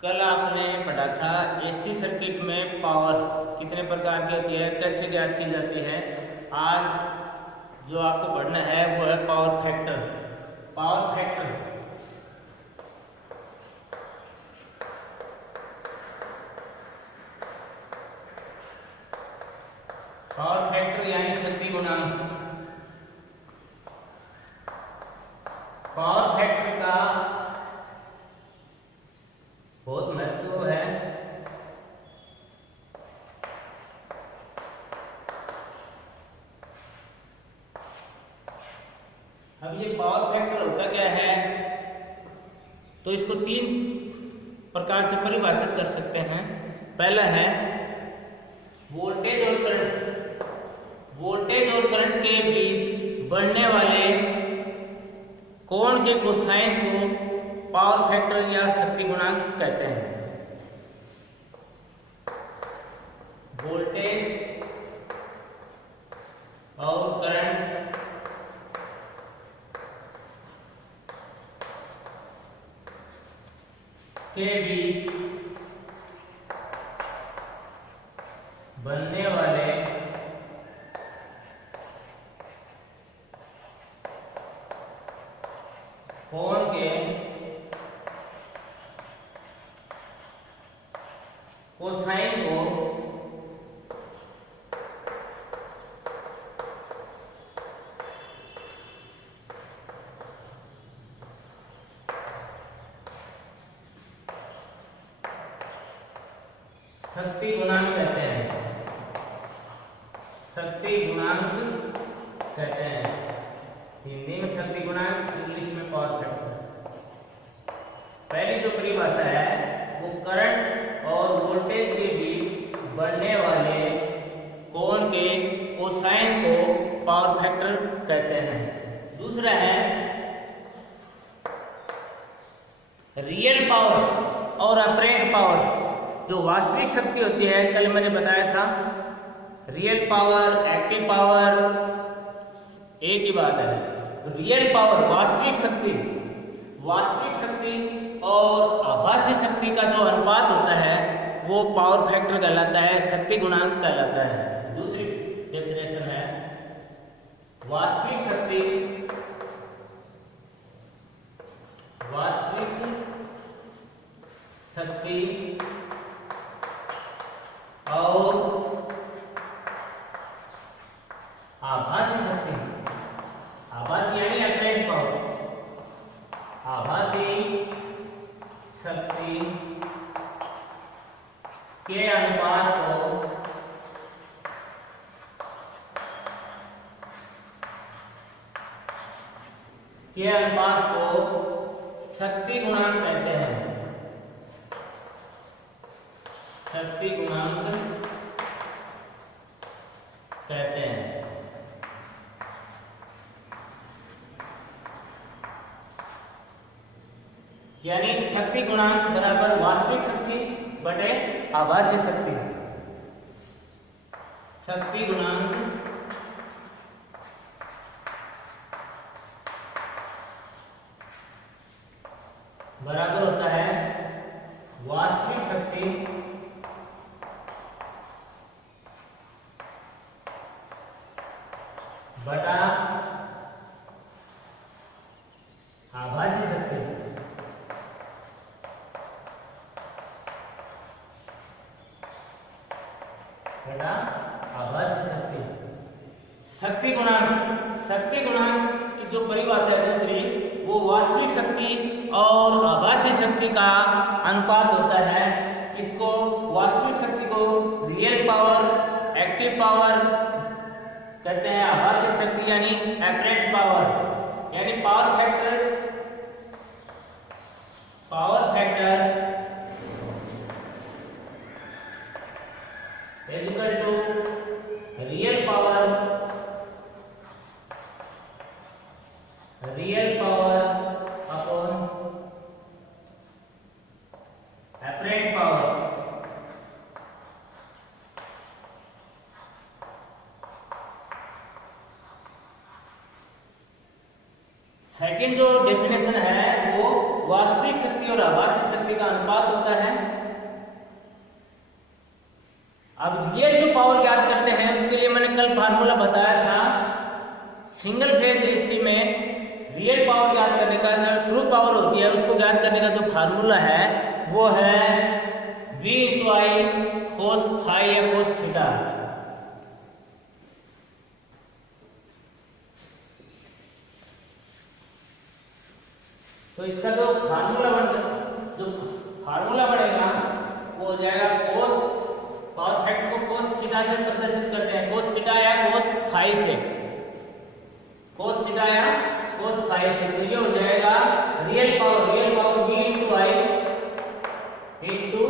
कल आपने पढ़ा था एसी सर्किट में पावर कितने प्रकार की होती है, कैसे ज्ञात की जाती है। आज जो आपको पढ़ना है वो है power factor. Power factor power factor यानी शक्ति गुणांक। पावर फैक्टर का बहुत महत्व है। अब ये पावर फैक्टर होता क्या है, तो इसको तीन प्रकार से परिभाषित कर सकते हैं। पहला है वोल्टेज और करंट। वोल्टेज और करंट के बीच बढ़ने वाले कोण के कोसाइन को पावर फैक्टर या शक्ति गुणांक कहते हैं। वोल्टेज और करंट के बीच बनने वाले कोण के कोसाइन को शक्ति गुणांक कहते हैं। शक्ति गुणांक कहते हैं। हिंदी में शक्ति गुणांक, इंग्लिश में पावर फैक्टर। पहली जो परिभाषा है वो करंट और वोल्टेज के बीच बढ़ने वाले कोण के कोसाइन को पावर फैक्टर कहते हैं। दूसरा है रियल पावर और अपरेंट पावर। जो वास्तविक शक्ति होती है, कल मैंने बताया था रियल पावर, एक्टिव पावर एक ही बात है। रियल पावर वास्तविक शक्ति, वास्तविक शक्ति और आभासी शक्ति का जो अनुपात होता है वो पावर फैक्टर कहलाता है, शक्ति गुणांक कहलाता है। दूसरी डेफिनेशन है वास्तविक शक्ति, वास्तविक शक्ति और आभासी शक्ति। आभासी यानी अपरेंट पावर। आभासी शक्ति के अनुपात को शक्ति गुणांक कहते हैं। शक्ति गुणांक कहते हैं। यानी शक्ति गुणांक बराबर वास्तविक शक्ति बटे आभासी शक्ति। शक्ति गुणांक बराबर होता है वास्तविक शक्ति बटा आभासी शक्ति। बटा आभासी शक्ति। शक्ति गुणांक, शक्ति गुणांक की जो परिभाषा है दूसरी, वो वास्तविक शक्ति और आभासी शक्ति का अनुपात होता है। इसको वास्तविक शक्ति को रियल पावर, एक्टिव पावर कहते हैं। आभासी शक्ति यानी अपरेंट पावर। यानी power factor, power factor is equal to real power, real power upon apparent power. Second जो डेफिनेशन है वो वास्तविक शक्ति और आभासी शक्ति का अनुपात होता है। अब रियल जो पावर याद करते हैं उसके लिए मैंने कल फार्मूला बताया था। सिंगल फेज एसी में रियल पावर याद करने का, जो ट्रू पावर होती है उसको याद करने का जो फार्मूला है वो है V × I cos phi या cos थीटा। तो इसका जो फार्मूला बनेगा वो हो जाएगा cos, पावर फैक्टर को cos थीटा से प्रदर्शित करते हैं, cos थीटा या cos phi से, cos थीटा या cos phi से। तो ये हो जाएगा real power V × I into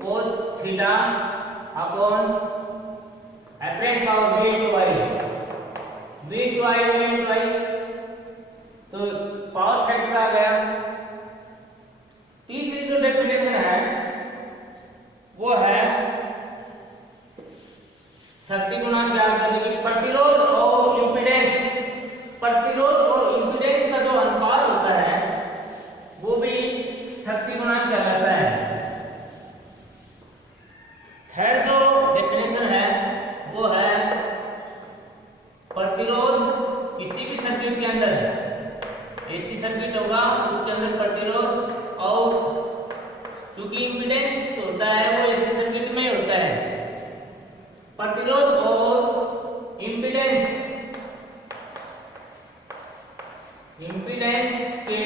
cos theta upon apparent power V × I। तो पावर फैक्टर आ गया। तीसरी जो डेफिनेशन है वो है शक्ति गुणांक याद करने की। प्रतिरोध और इम्पीडेंस का जो अनुपात होता है वो भी शक्ति गुणांक कहलाता है। थर्ड जो डेफिनेशन है वो है प्रतिरोध किसी भी सर्किट के अंदर, एसी सर्किट होगा उसके अंदर प्रतिरोध, और क्योंकि इम्पीडेंस होता है वो एसी सर्किट में होता है। प्रतिरोध और इम्पीडेंस के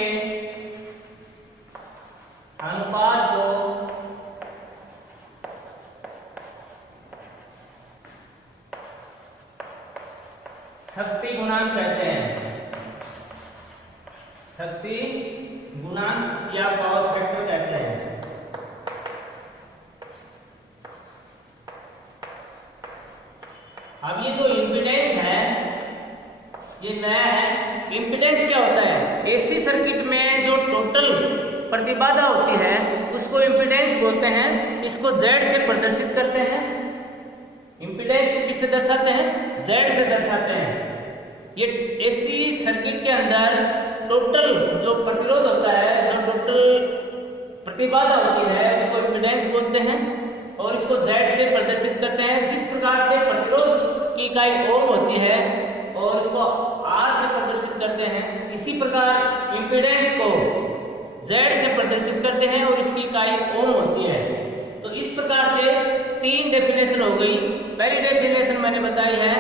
अनुपात को शक्ति गुणांक कहते हैं। शक्ति गुणांक या पावर फैक्टर कहते हैं। अब ये जो इम्पीडेंस है ये नया है। इम्पीडेंस क्या होता है? एसी सर्किट में जो टोटल प्रतिबाधा होती है उसको इम्पीडेंस बोलते हैं। इसको Z से प्रदर्शित करते हैं। इम्पीडेंस को किससे दर्शाते हैं? Z से दर्शाते हैं। ये एसी सर्किट के अंदर टोटल जो प्रतिरोध होता है, जो टोटल प्रतिबाधा होती है उसको इम्पीडेंस बोलते हैं और इसको Z से प्रदर्शित करते हैं। जिस प्रकार से प्रतिरोध की इकाई ओम होती है और इसको R से प्रदर्शित करते हैं, इसी प्रकार इम्पीडेंस को Z से प्रदर्शित करते हैं और इसकी इकाई ओम होती है। तो इस प्रकार से तीन डेफिनेशन हो गई। पहली डेफिनेशन मैंने बताई है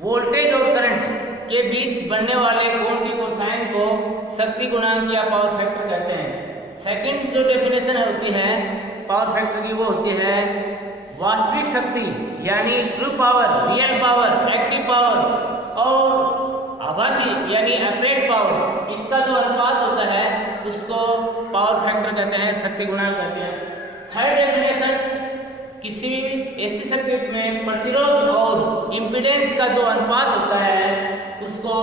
वोल्टेज और करंट के बीच बनने वाले कोण की कोसाइन को शक्ति गुणांक या पावर फैक्टर कहते हैं। सेकंड जो डेफिनेशन होती है पावर फैक्टर की वो होती है वास्तविक शक्ति यानी true power, real power, active power और आभासी यानी अपरेंट पावर, इसका जो अनुपात होता है उसको पावर फैक्टर कहते हैं, शक्ति गुणांक कहते हैं। थर्ड डेफिनेशन किसी एसी सर्किट में प्रतिरोध और इम्पीडेंस का जो अनुपात होता है उसको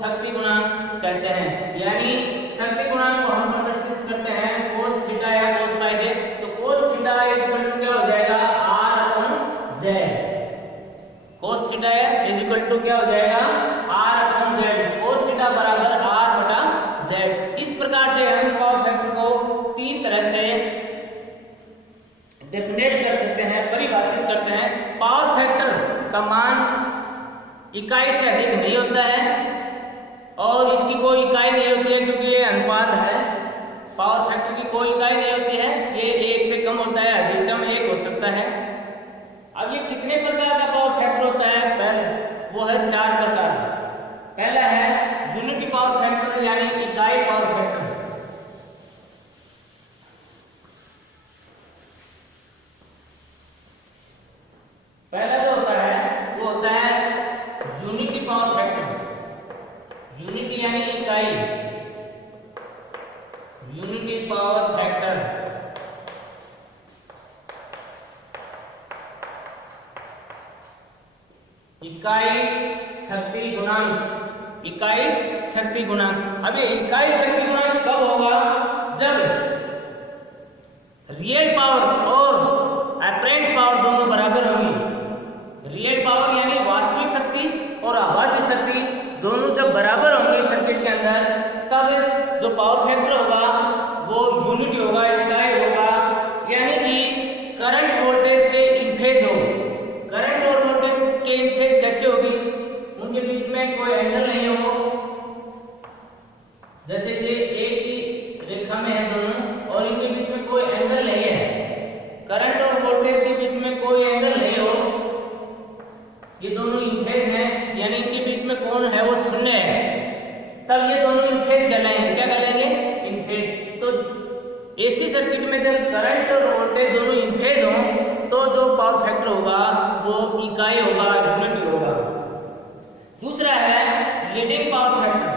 शक्ति गुणांक कहते हैं। यानी शक्ति गुणांक को हम प्रदर्शित करते हैं cos थीटा या cos फाई से। तो cos थीटा इक्वल टू क्या हो जाएगा? R/Z। cos theta equal to क्या हो जाएगा? R/Z। cos थीटा बराबर R/Z। इस प्रकार से हम पावर फैक्टर को तीन तरह से डेफिनेट कर सकते हैं, परिभाषित करते हैं। पावर फैक्टर का मान इकाई से अधिक नहीं होता है और इसकी कोई इकाई नहीं होती है क्योंकि ये अनुपात है। पावर फैक्टर की कोई इकाई नहीं होती है, ये 1 से कम होता है, अधिकतम 1 हो सकता है। अब ये कितने प्रकार का पावर फैक्टर होता है? पहले वो है 4 प्रकार। पहला है यूनिटी पावर फैक्टर यानी इकाई पावर फैक्टर। पहला जो होता है वो होता है यूनिटी पावर फैक्टर। यूनिटी यानी इकाई, यूनिटी पावर फैक्टर। इकाई शक्ति गुणांक, इकाई शक्ति गुणांक। अब ये इकाई शक्ति गुणांक कब होगा? जब रियल पावर और अपरेंट पावर दोनों बराबर होंगी। रियल पावर यानी वास्तविक शक्ति और आभासी शक्ति दोनों जब बराबर होंगे सर्किट के अंदर, तब जो पावर फैक्टर होगा वो यूनिट होगा, इकाई होगा, यानी कि करंट वोल्टेज के इन फेज हो। करंट और वोल्टेज के इन फेज कैसे होगी? उनके बीच में कोई एंगल नहीं हो, जैसे ये एक ही रेखा में है दोनों और इनके बीच में कोई एंगल नहीं है। करंट और वोल्टेज के बीच में कोई एंगल नहीं हो, ये दोनों इन फेज हैं, यानी इनके बीच में कोण है वो शून्य है, तब ये दोनों इन फेज कहलाएंगे। क्या कहलाएंगे? इन फेज। तो एसी सर्किट में जब करंट और वोल्टेज दोनों इन फेज हों तो जो पावर फैक्टर होगा वो इकाई होगा, यूनिट होगा। दूसरा है leading power factor.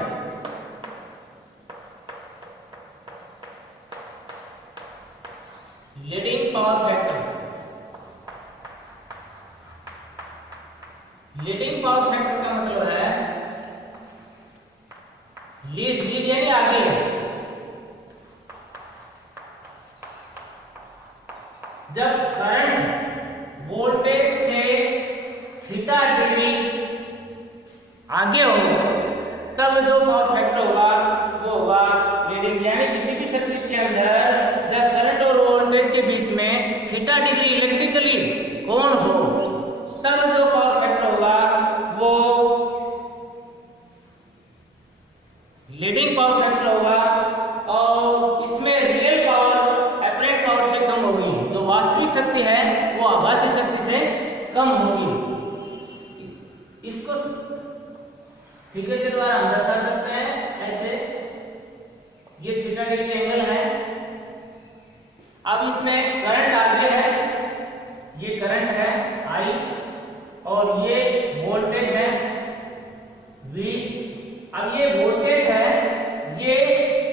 Leading power factor, leading power factor का मतलब है लीड, लीड यानी आगे। जब करंट वोल्टेज से थीटा डिग्री आगे हो तब जो पावर फैक्टर होगा वो होगा लीडिंग। यानी किसी भी सर्किट के अंदर जब करंट और वोल्टेज के बीच में थीटा डिग्री इलेक्ट्रिकली कोण हो तब जो पावर फैक्टर होगा वो लीडिंग पावर फैक्टर होगा। और इसमें रियल पावर अपरेंट पावर से कम होगी, जो वास्तविक शक्ति है वो आभासी शक्ति से कम होगी। इसको फिगर के द्वारा हम दर्शा सकते हैं ऐसे, ये थीटा डिग्री एंगल है। अब इसमें करंट आगे है, ये करंट है I और ये वोल्टेज है V। अब ये वोल्टेज है, ये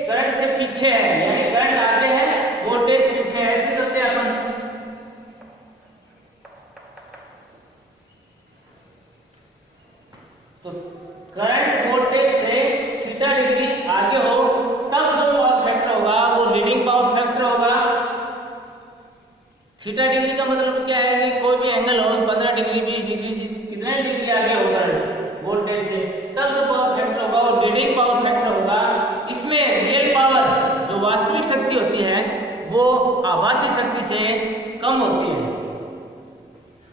करंट से पीछे है, यानी करंट आगे है वोल्टेज पीछे है, ऐसे करते हैं अपन। तो करंट वोल्टेज से थीटा डिग्री आगे हो तब जो पावर फैक्टर होगा वो लीडिंग पावर फैक्टर होगा। थीटा डिग्री का मतलब क्या है कि कोई भी एंगल हो 15 डिग्री 20 डिग्री कितने डिग्री आगे होगा वोल्टेज से, तब जो पावर फैक्टर होगा वो लीडिंग पावर फैक्टर होगा। इसमें रियल पावर जो वास्तविक शक्ति होती है वो आभासी शक्ति से कम होती है।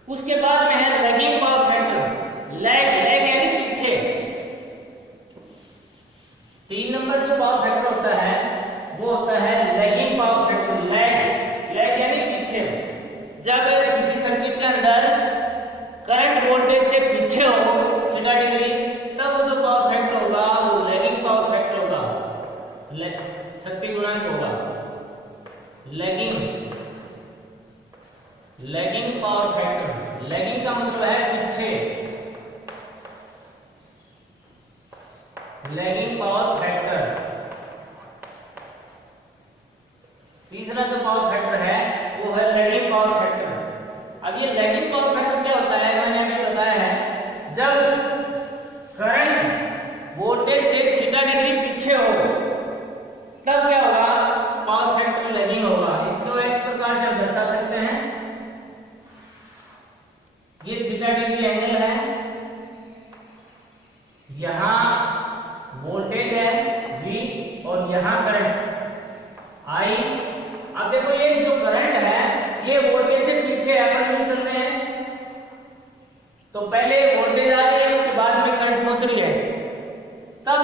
उसके बाद में है लैगिंग पावर फैक्टर। लैग यानी पीछे। 3 नंबर जो पावर फैक्टर होता है वो होता है लैगिंग पावर फैक्टर। लैग यानी पीछे। जब किसी सर्किट के अंदर करंट वोल्टेज से पीछे हो थीटा डिग्री तब जो पावर फैक्टर होगा वो लैगिंग पावर फैक्टर होगा, शक्ति गुणांक होगा lagging. Lagging power factor, lagging का मतलब है पीछे, लैगिंग पावर फैक्टर। तीसरा जो पावर फैक्टर है वो है लैगिंग पावर फैक्टर। अब ये लैगिंग पावर फैक्टर क्या होता है, मैंने अभी बताया है, जब करंट वोल्टेज से थीटा डिग्री पीछे हो तब क्या होगा, पावर फैक्टर लैगिंग होगा। इसको इस प्रकार से हम दर्शा सकते हैं। ये थीटा डिग्री एंगल है, यहां वोल्टेज है V और यहां करंट I। अब देखो ये जो करंट है ये वोल्टेज से पीछे है, अपन नहीं चलते हैं तो पहले वोल्टेज आ रही है उसके बाद में करंट पहुंच रही है, तब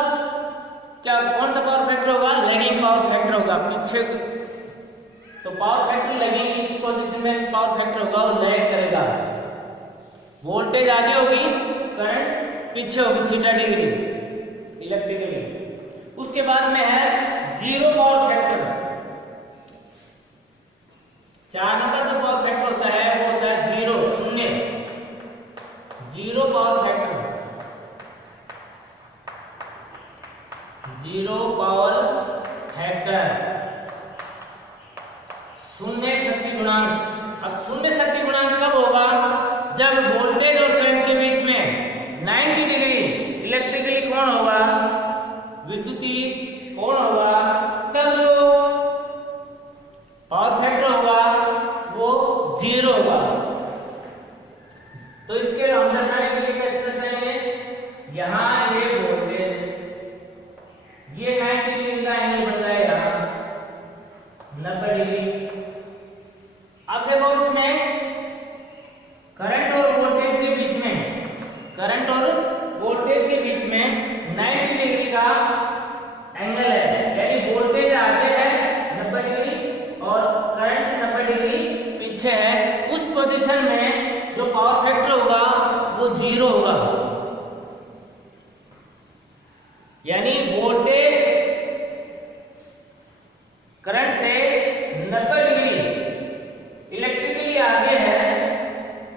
क्या कौन सा पावर फैक्टर होगा, लैगिंग पावर फैक्टर होगा पीछे। तो पावर फैक्टर लैगिंग इस पोजीशन में पावर फैक्टर होगा और लैग करेगा। वोल्टेज आगे होगी, करंट पीछे होगी थीटा डिग्री इलेक्ट्रिकली। उसके बाद में है जीरो पावर फैक्टर। 4 नंबर जो पावर फैक्टर होता है वो होता है जीरो, शून्य, zero power factor. Zero power factor, शून्य शक्ति गुणांक। अब शून्य शक्ति गुणांक कब होगा, जब वोल्टेज और करंट के बीच में 90 डिग्री इलेक्ट्रिकली कोण होगा, विद्युतीय कोण होगा, तब जो पावर फैक्टर होगा वो जीरो होगा। तो इसके हम दर्शाने के लिए कैसे दर्शाएंगे, यहां ये वोल्टेज, ये 90 डिग्री का एंगल यानी वोल्टेज करंट से 90 डिग्री इलेक्ट्रिकली आगे है।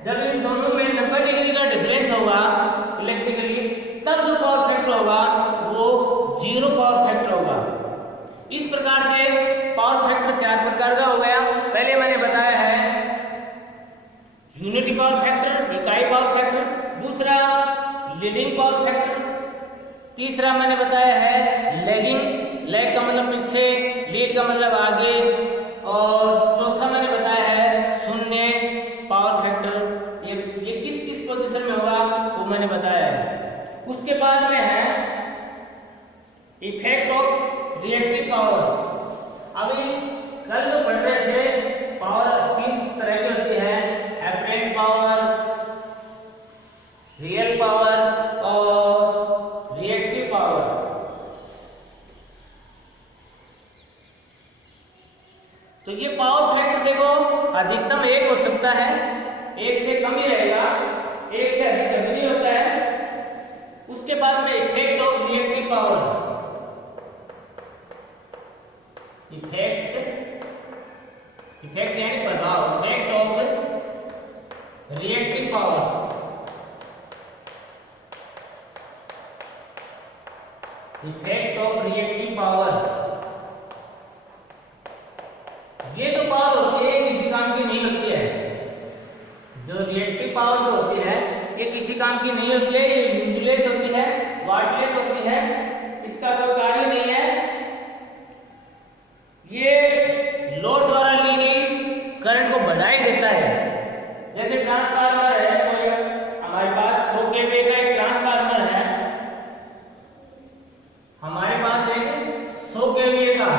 जब इन दोनों में 90 डिग्री का डिफरेंस होगा इलेक्ट्रिकली, तब जो पावर फैक्टर होगा वो 0 पावर फैक्टर होगा। इस प्रकार से पावर फैक्टर 4 प्रकार का हो गया। पहले मैंने बताया है यूनिटी पावर फैक्टर, इकाई पावर फैक्टर, दूसरा लीडिंग पावर फैक्टर, तीसरा मैंने बताया है लैगिंग, लैग का मतलब पीछे, लीड का मतलब आगे, और चौथा मैंने बताया है शून्य पावर फैक्टर। ये किस किस पोजीशन में होगा वो मैंने बताया है। उसके बाद में है इफेक्ट ऑफ रिएक्टिव पावर। अभी कल जो पढ़ रहे थे पावर 3 तरह की होती है, एपरेंट पावर, रियल पावर और रिएक्टिव पावर। तो ये पावर फैक्टर देखो अधिकतम 1 हो सकता है, 1 से कम ही रहेगा, 1 से अधिक कभी नहीं होता है। उसके बाद में effect of reactive power. Effect यानी प्रभाव, effect of reactive power. Effect of reactive power, ये जो पावर होती है किसी काम की नहीं होती है। जो रिएक्टिव पावर जो होती है ये किसी काम की नहीं होती है, ये यूजलेस होती है, वाटलेस होती है, इसका कोई कार्य नहीं है। ये लोड द्वारा ली गई करंट को बढ़ाई देता है। जैसे ट्रांसफार्मर है, कोई हमारे पास 100 kVA का एक ट्रांसफार्मर है, हमारे पास एक 100 kVA का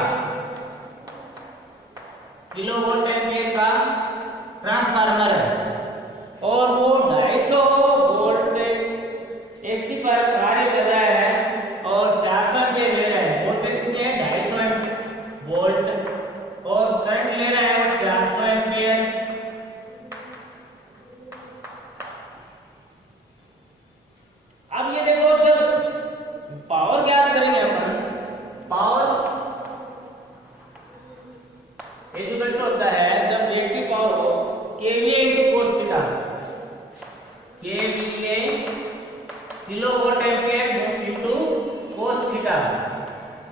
किलो वोल्ट एम्पियर का ट्रांसफार्मर है और वो 250 वोल्ट एसी पर कार्य कर रहा है और 400 एम्पियर ले रहा है। वोल्टेज कितने है? 250 वोल्ट और करंट ले रहा है वो 400 एम्पियर। अब ये देखो जब पावर ज्ञात करेंगे अपन, पावर इक्वल होता है जब रिएक्टिव पावर हो KVA into cos theta, KVA kilo volt ampere into cos theta,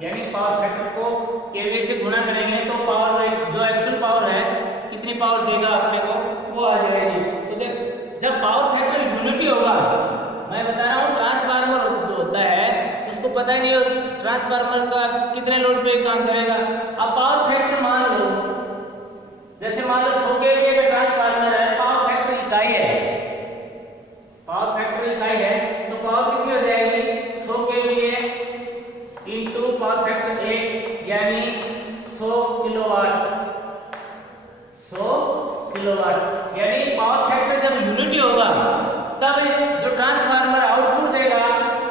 यानी पावर फैक्टर को केवीए से गुणा करेंगे तो पावर जो एक्चुअल पावर है कितनी पावर देगा अपने को वो आ जाएगी। तो देख जब पावर फैक्टर यूनिटी होगा, मैं बता रहा हूँ ट्रांसफार्मर जो होता है उसको पता ही नहीं हो ट्रांसफार्मर का कितने लोड पे काम करेगा। अब पावर फैक्टर मान लो, जैसे मान लो 100 kVA का ट्रांसफार्मर है, पावर फैक्टर इकाई है, पावर फैक्टर इकाई है तो पावर कितनी हो जाएगी? 100 kVA इनटू पावर फैक्टर 1 यानी 100 किलोवाट, 100 किलोवाट। यानी पावर फैक्टर जब यूनिटी होगा तब जो ट्रांसफार्मर आउटपुट देगा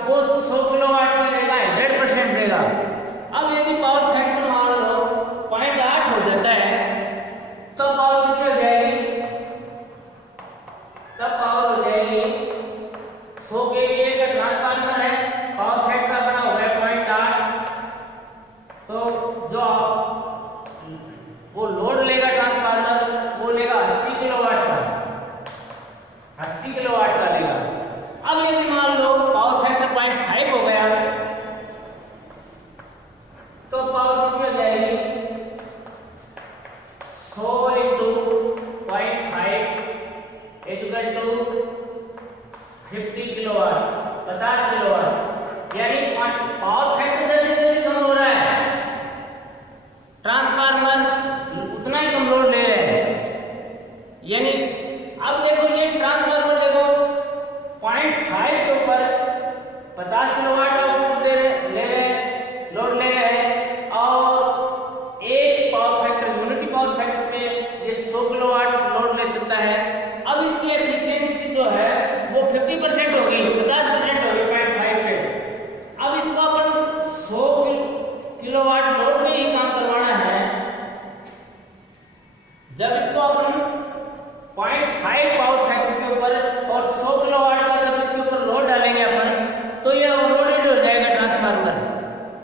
वो 100 किलोवाट में देगा, 100% देगा। अब यदि पावर फैक्टर मान लो 0.8 हो जाता है तो पावर कितनी हो जाएगी? तब पावर हो जाएगी 100 kVA का ट्रांसफार्मर है, पावर फैक्टर अपना हो गया 0.8, तो जो वो लोड लेगा ट्रांसफार्मर वो लेगा 80 किलोवाट का, 80 किलोवाट का लेगा। अब यदि मान लो पावर फैक्टर 0.5 हो गया तो पावर कितनी हो जाएगी? 100 into 0.5 equal to 50 kilowatt, 50 kilowatt. यानी पावर फैक्टर जैसे जैसे कम हो रहा है ट्रांसफार्मर उतना ही कम लोड ले रहे हैं। यानी अब देखो ये ट्रांसफार्मर देखो 0.5 के ऊपर 50 किलोवाट आउटपुट ले रहे लोड ले रहे हैं और एक power factor unity power factor में ये 100 किलोवाट लोड ले सकता है। अब इसकी एफिशिएंसी जो है वो 50% होगी, 50% होगी 0.5 पे। अब इसको अपन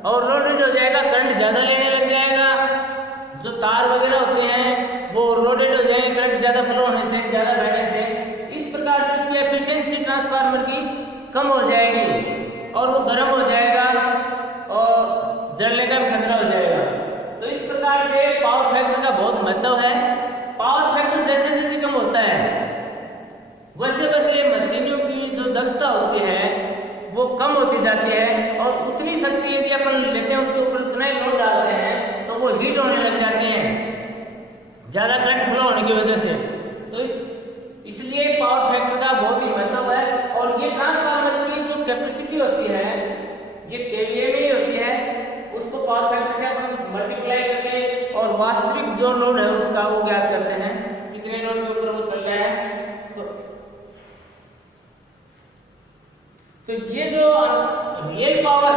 ओवरलोडेड हो जाएगा, करंट ज़्यादा लेने लग जाएगा, जो तार वगैरह होते हैं वो ओवरलोडेड हो जाएंगे करंट ज़्यादा फ्लो होने से, ज़्यादा बहने से। इस प्रकार से उसकी एफिशिएंसी ट्रांसफार्मर की कम हो जाएगी और वो गर्म हो जाएगा और जलने का भी खतरा हो जाएगा। तो इस प्रकार से पावर फैक्टर का बहुत महत्व है। पावर फैक्टर जैसे जैसे कम होता है वैसे वैसे मशीनों की जो दक्षता होती है वो कम होती जाती है और उतनी शक्ति यदि अपन लेते हैं उसके ऊपर उतना ही लोड डालते हैं तो वो हीट होने लग जाती हैं ज़्यादा करंट फ्लो होने की वजह से। तो इसलिए पावर फैक्टर का बहुत ही महत्व है। और ये ट्रांसफार्मर की जो कैपेसिटी होती है ये केवीए में ही होती है, उसको पावर फैक्टर से अपन मल्टीप्लाई करके और वास्तविक जो लोड है उसका वो ज्ञात करते हैं कितने लोड के ऊपर वो चल रहा है। तो ये जो रियल पावर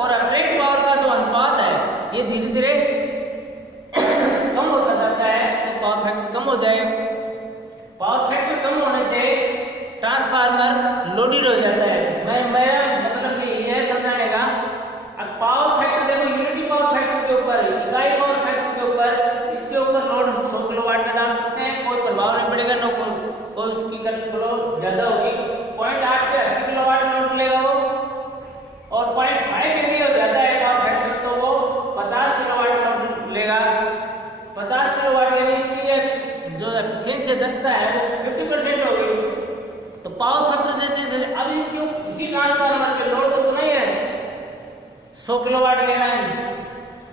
और अप्रेंट पावर का जो अनुपात है ये धीरे धीरे कम होता जाता है, तो पावर फैक्टर कम हो जाएगा। पावर फैक्टर कम होने से ट्रांसफार्मर लोडेड हो जाता है। मैं मतलब कि यह समझाने का, अब पावर फैक्टर देखो यूनिटी पावर फैक्टर के ऊपर, इकाई पावर फैक्टर के ऊपर, इसके ऊपर लोड 100 किलोवाट का डाल सकते हैं, कोई प्रभाव नहीं पड़ेगा, नो कोई उसकी करंट फ्लो ज्यादा होगी। 0.8 पे 80 किलोवाट लोड लेगा वो, और 0.5 यदि हो जाता है पावर फैक्टर तो वो 50 किलोवाट लोड लेगा। 50 किलोवाट यानी इसकी जो एफिशिएंसी दक्षता है वो 50% होगी। तो पावर फैक्टर जैसे जैसे अब इसी ट्रांसफार्मर पे लोड तो नहीं है 100 किलोवाट लेना है,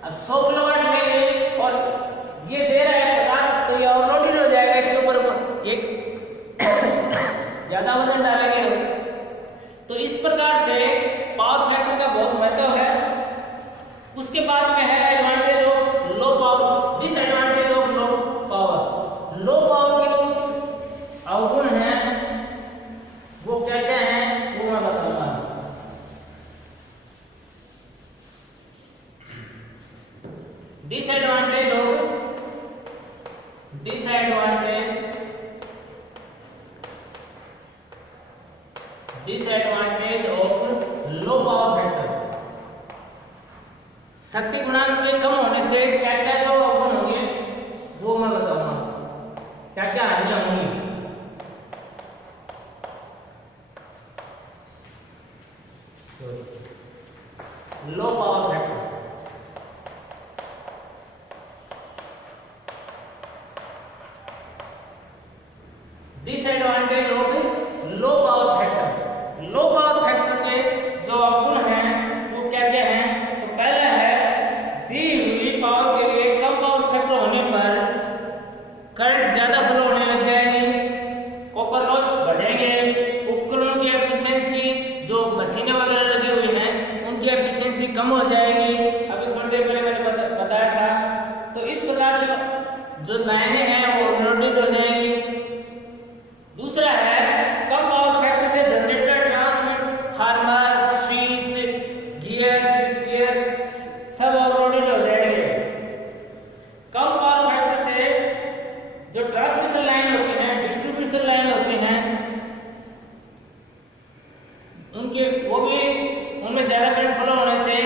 अब 100 किलोवाट लेंगे और ये दे रहा है 50, तो ये ओवरलोडेड हो जाएगा, इसके ऊपर एक ज्यादा वजन डालेंगे। तो इस प्रकार से पावर फैक्टर का बहुत महत्व है। उसके बाद में है advantage of low power, disadvantage of low power. Low power के कुछ अवगुण हैं, वो क्या क्या हैं वो मैं बताऊंगा। Disadvantage of low power factor. शक्ति गुणांक के कम होने से क्या क्या जो अवगुण होंगे वो मैं बताऊंगा, क्या क्या हानियां होंगी। Low power factor, disadvantage of low power factor. Low power factor के जो अवगुण हैं वो क्या क्या हैं। तो पहला है दी हुई पावर के लिए कम पावर फैक्टर होने पर करंट ज्यादा फ्लो होने लग जाएगी, कॉपर लॉस बढ़ेंगे, उपकरणों की एफिशिएंसी जो मशीनें वगैरह लगी हुई हैं उनकी एफिशिएंसी कम हो जाएगी। अभी थोड़ी देर पहले मैंने बताया था। तो इस प्रकार से जो लाइनें हैं वो ओवरलोडेड हो जाएंगी। दूसरा है कम पावर फैक्टर से generator, transformer, switch, gear, switch gear सब ओवरलोडेड हो जाएंगे। कम पावर फैक्टर से जो ट्रांसमिशन लाइन होती हैं, डिस्ट्रीब्यूशन लाइन होती हैं, उनके वो भी उनमें ज्यादा करंट फ्लो होने से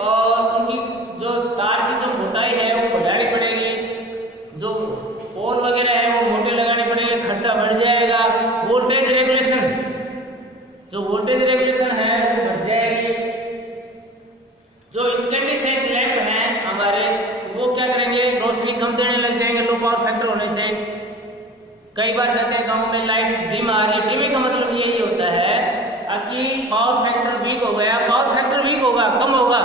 और उनकी जो तार की जो मोटाई है वो बढ़ानी पड़ेगी, जो पोल वगैरह है वो मोटे लगाने पड़ेंगे, खर्चा बढ़ जाएगा। वोल्टेज रेगुलेशन है वो बढ़ जाएगी। जो इनकैंडिसेंट लैंप हैं हमारे वो क्या करेंगे, रोशनी कम देने लग जाएंगे लो पावर फैक्टर होने से। कई बार कहते हैं गाँव में लाइट डिम आ रही है, डिमिंग का मतलब यही होता है कि पावर फैक्टर वीक हो गया। पावर फैक्टर वीक होगा, कम होगा,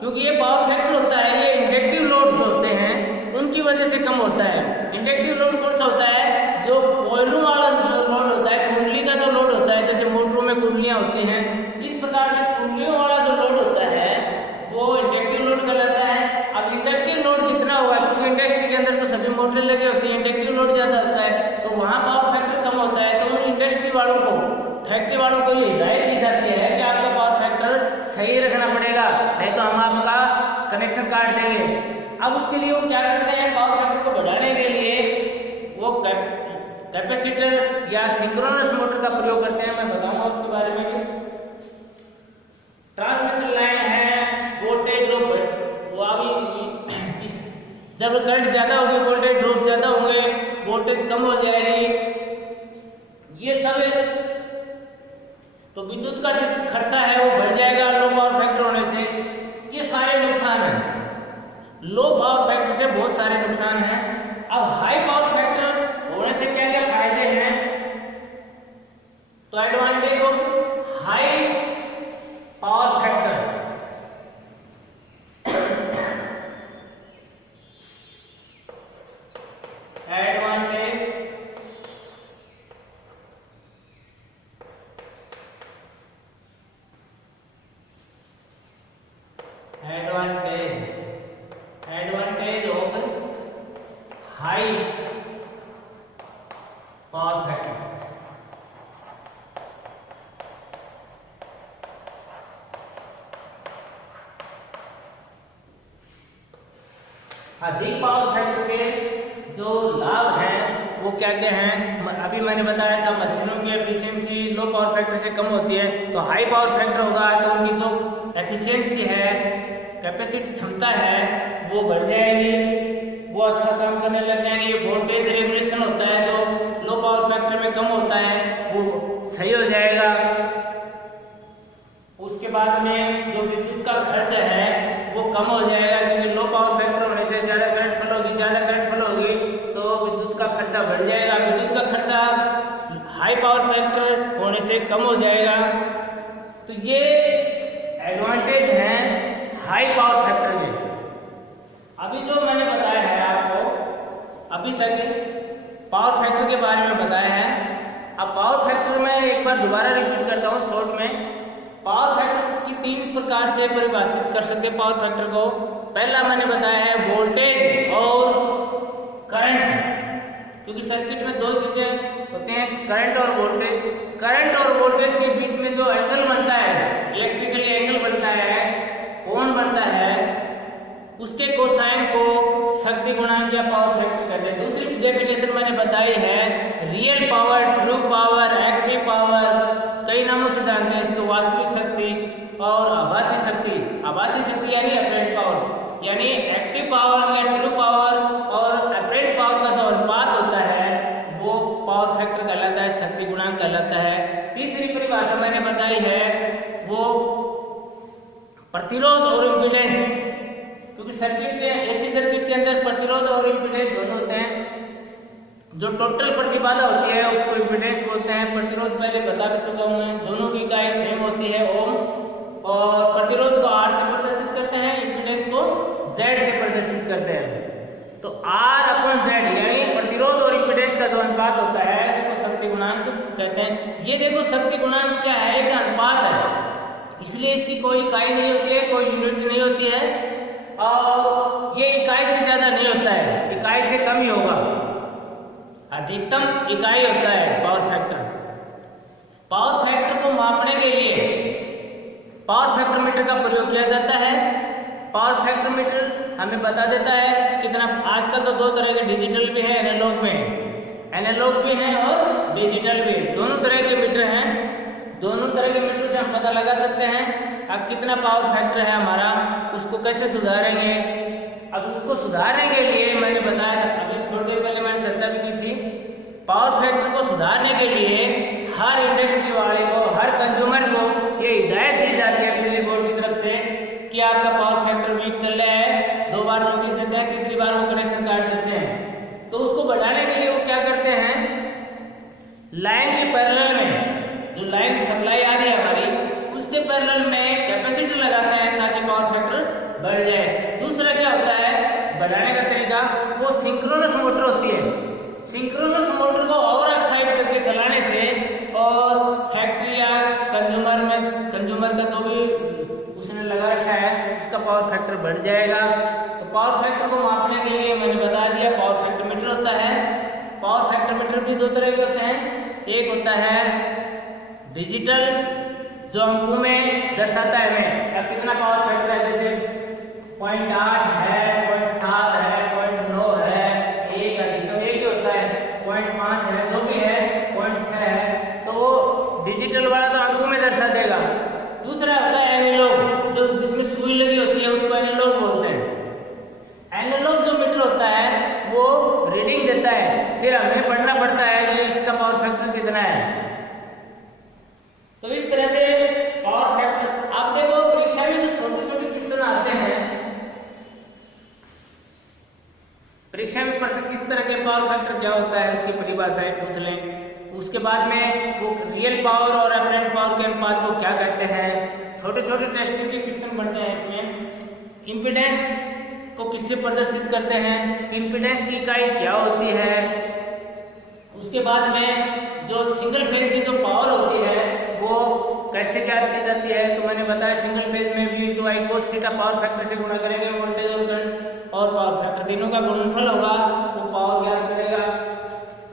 क्योंकि ये पावर फैक्टर होता है ये इंडक्टिव लोड जो होते हैं उनकी वजह से कम होता है। इंडक्टिव लोड कौन सा होता है, जो वॉल्यूम वाला जो लोड होता है, कुंडली का जो लोड होता है, जैसे मोटरों में कुंडलियां होती हैं, इस प्रकार से कुंडलियों वाला जो लोड होता है वो इंडक्टिव लोड कहलाता है। अब इंडक्टिव लोड जितना होगा, क्योंकि इंडस्ट्री के अंदर तो सभी मोटरें लगे होती हैं, इंडक्टिव लोड ज्यादा होता है तो वहाँ पावर फैक्टर कम होता है। तो उन इंडस्ट्री वालों को, फैक्ट्री वालों को ये हिदायत दी जाती है कि आपका पावर फैक्टर सही रखना पड़ेगा, नहीं तो हम आपका कनेक्शन काट देंगे। अब उसके लिए वो क्या करते हैं, पावर फैक्टर को बढ़ाने के लिए वो कैपेसिटर या सिंक्रोनस मोटर का प्रयोग करते हैं। मैं बताऊंगा उसके बारे में। ट्रांसमिशन लाइन है, जब करंट ज़्यादा होगी वोल्टेज ड्रॉप ज़्यादा होंगे, वोल्टेज कम हो जाएगी, ये सब है। तो विद्युत का जो खर्चा है वो बढ़ जाएगा लो पावर फैक्टर होने से। ये सारे नुकसान हैं, लो पावर फैक्टर से बहुत सारे नुकसान हैं। अब हाई पावर फैक्टर होने से क्या क्या फायदे हैं? तो advantage of high power factor, advantage of high power factor. अधिक पावर फैक्टर के जो लाभ हैं वो क्या क्या हैं? अभी मैंने बताया था मशीनों की एफिशिएंसी लो पावर फैक्टर से कम होती है, तो हाई पावर फैक्टर होगा तो उनकी जो एफिशिएंसी है, कैपेसिटी क्षमता है वो बढ़ जाएगी, वो अच्छा काम करने लग जाएंगे। वोल्टेज रेगुलेशन होता है जो लो पावर फैक्टर में कम होता है वो सही हो जाएगा। उसके बाद में जो विद्युत का खर्च है वो कम हो जाएगा, क्योंकि लो पावर फैक्टर होने से ज़्यादा करंट फ्लो होगी, ज़्यादा करंट फ्लो होगी तो विद्युत का खर्चा बढ़ जाएगा। विद्युत का खर्चा हाई पावर फैक्टर होने से कम हो जाएगा। तो ये एडवांटेज हैं हाई पावर फैक्टर के। अभी जो मैंने बताया है आपको, अभी तक पावर फैक्टर के बारे में बताया है। अब पावर फैक्टर में एक बार दोबारा रिपीट करता हूँ शॉर्ट में। पावर फैक्टर की 3 प्रकार से परिभाषित कर सकते हैं पावर फैक्टर को। पहला मैंने बताया है वोल्टेज और करंट, क्योंकि सर्किट में 2 चीजें होते हैं, करंट और वोल्टेज। करंट और वोल्टेज के बीच में जो एंगल बनता है, इलेक्ट्रिकली एंगल बनता है, कोण बनता है, उसके कोसाइन को शक्ति गुणांक या पावर फैक्टर कहते हैं। दूसरी डेफिनेशन मैंने बताई है real power, true power, active power, कई नामों से जानते हैं इसको, वास्तविक शक्ति और आभासी शक्ति। आभासी शक्ति यानी अपरेंट पावर, यानी एक्टिव पावर या ट्रू पावर और अपरेंट पावर का जो अनुपात होता है वो पावर फैक्टर कहलाता है, शक्ति गुणांक कहलाता है। तीसरी परिभाषा मैंने बताई है वो प्रतिरोध और इम्पीडेंस, क्योंकि सर्किट के एसी सर्किट के अंदर प्रतिरोध और इम्पीडेंस दोनों होते हैं। जो टोटल प्रतिबाधा होती है उसको इम्पीडेंस बोलते हैं। प्रतिरोध पहले बता भी चुका हूं मैं, दोनों की इकाई सेम होती है ओम, और प्रतिरोध को R से प्रदर्शित करते हैं, इम्पीडेंस को Z से प्रदर्शित करते हैं। तो R/Z यानी प्रतिरोध और इम्पीडेंस का जो अनुपात होता है उसको शक्ति गुणांक कहते हैं। ये देखो शक्ति गुणांक क्या है, एक अनुपात है, इसलिए इसकी कोई इकाई नहीं होती है, कोई यूनिट नहीं होती है, और ये इकाई से ज्यादा नहीं होता है, इकाई से कम ही होगा, अधिकतम इकाई होता है पावर फैक्टर। पावर फैक्टर को मापने के लिए पावर फैक्टर मीटर का प्रयोग किया जाता है। पावर फैक्टर मीटर हमें बता देता है कितना। आजकल तो 2 तरह के डिजिटल भी है, एनालॉग में, एनालॉग भी है और डिजिटल भी, दोनों तरह के मीटर हैं। दोनों तरह के मीटर से हम पता लगा सकते हैं अब कितना पावर फैक्टर है हमारा, उसको कैसे सुधारेंगे। अब उसको सुधारने के लिए मैंने बताया था, अभी थोड़ी देर पहले मैंने चर्चा भी की थी, पावर फैक्टर को सुधारने के लिए हर इंडस्ट्री वाले को, हर कंज्यूमर को ये हिदायत दी जाती है बिजली बोर्ड की तरफ से कि आपका पावर फैक्टर वीक चल रहा है। 2 बार नोटिस देते हैं, तीसरी बार वो कनेक्शन काट देते हैं। तो उसको बढ़ाने के लिए वो क्या करते हैं, लाइन के पैरेलल में, जो लाइन की सप्लाई आ रही है हमारी, उसके पैरेलल में कैपेसिटर लगाता है ताकि पावर फैक्टर बढ़ जाए। दूसरा क्या होता है बढ़ाने का तरीका, वो सिंक्रोनस मोटर होती है। सिंक्रोनस मोटर को ओवर एक्साइट करके चलाने से और फैक्ट्री या कंज्यूमर का जो भी उसने लगा रखा है उसका पावर फैक्टर बढ़ जाएगा। तो पावर फैक्टर को मापने के लिए मैंने बता दिया पावर फैक्टर मीटर होता है। पावर फैक्टर मीटर भी 2 तरह के होते हैं, एक होता है डिजिटल जो अंकों में दर्शाता है हमें अब कितना पावर फैक्टर है, जैसे 0.8 है, 0.7 है, 0.9 है, 1 अधिकतम 1 ही होता है, 0.5 है, जो भी है, 0.6 है, तो वो डिजिटल वाला तो अंकों में दर्शा देगा। दूसरा होता है एनालॉग, जो जिसमें सुई लगी होती है उसको एनालॉग बोलते हैं। एनालॉग जो मीटर होता परीक्षा में प्रश्न किस तरह के पावर फैक्टर क्या होता है उसकी परिभाषाएं पूछ लें। उसके बाद में वो रियल पावर और अपरेंट पावर के अनुपात को क्या कहते हैं, छोटे छोटे टेस्टिंग के क्वेश्चन बनते हैं इसमें। इम्पीडेंस को किससे प्रदर्शित करते हैं, इम्पीडेंस की इकाई क्या होती है। उसके बाद में जो सिंगल फेज की जो पावर होती है वो कैसे ज्ञात की जाती है, तो मैंने बताया सिंगल फेज में V × I cos theta power factor से गुणा करेंगे, वोल्टेज और करंट और पावर फैक्टर तीनों का गुणनफल होगा वो पावर ज्ञात करेगा।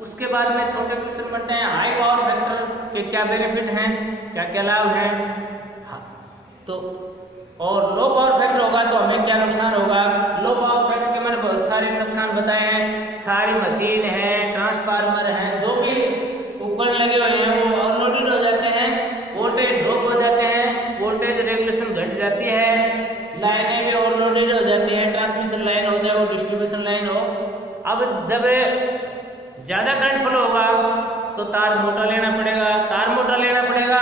उसके बाद में छोटे क्वेश्चन बनते हैं हाई पावर फैक्टर के क्या बेनिफिट हैं, क्या क्या लाभ हैं, तो और लो पावर फैक्टर होगा तो हमें क्या नुकसान होगा। लो पावर फैक्टर के मैंने बहुत सारे नुकसान बताए हैं, सारी मशीन है, ट्रांसफार्मर है, जो भी उपकरण लगे हुए हैं वो ओवरलोडेड हो जाते हैं, वोल्टेज ड्रॉप हो जाते हैं, वोल्टेज रेगुलेशन घट जाती है, लाइनें भी ओवरलोडेड हो जाती हैं, ट्रांसमिशन लाइन हो चाहे वो डिस्ट्रीब्यूशन लाइन हो। अब जब ज़्यादा करंट फ्लो होगा तो तार मोटा लेना पड़ेगा, तार मोटा लेना पड़ेगा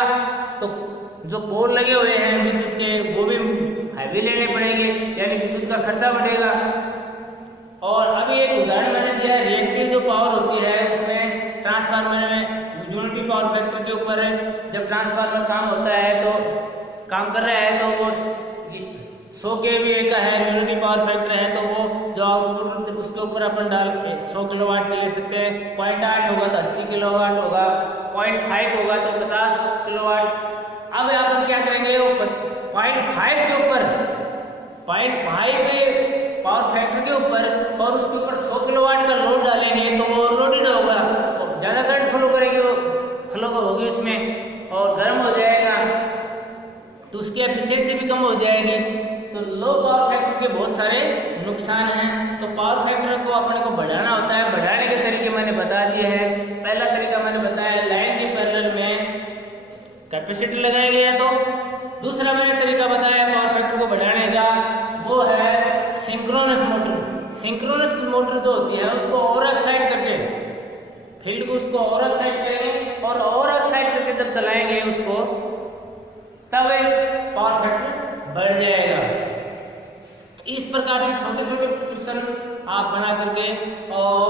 तो जो पोल लगे हुए हैं विद्युत के वो भी हैवी लेने पड़ेंगे, यानी विद्युत का खर्चा बढ़ेगा। और अभी एक उदाहरण मैंने दिया है, रिएक्टिव जो पावर होती है उसमें ट्रांसफार्मर में यूनिटी पावर फैक्टर के ऊपर जब ट्रांसफार्मर काम होता है तो काम कर रहा है तो वो 100 kVA का है, यूनिटी पावर फैक्टर है, तो वो जो आउटपुट उसके ऊपर अपन डाल 100 किलोवाट के ले सकते हैं। 0.8 होगा तो 80 किलोवाट होगा, 0.5 होगा तो 50 किलोवाट। अब आप क्या करेंगे, वो 0.5 के ऊपर 0.5 के पावर फैक्टर के ऊपर और उसके ऊपर 100 किलोवाट का लोड डालेंगे तो वो ओवरलोडेड होगा, ज़्यादा करंट फ्लो करेगी, वो फ्लो होगी उसमें और गर्म हो जाएगा तो उसकी एफिशिएंसी भी कम हो जाएगी। तो लो पावर फैक्टर के बहुत सारे नुकसान हैं। तो पावर फैक्टर को अपने को बढ़ाना होता है, बढ़ाने के तरीके मैंने बता दिए हैं। पहला तरीका मैंने बताया लाइन के पैरेलल में कैपेसिटर लगाया गया, तो दूसरा मैंने तरीका बताया पावर फैक्टर को बढ़ाने का वो है सिंक्रोनस मोटर। सिंक्रोनस मोटर जो होती है उसको और एक्साइट करके फील्ड को उसको और एक्साइट करेंगे और और एक्साइट करके जब चलाएंगे उसको तब पावर फैक्टर बढ़ जाएगा। इस प्रकार से छोटे छोटे क्वेश्चन आप बना करके और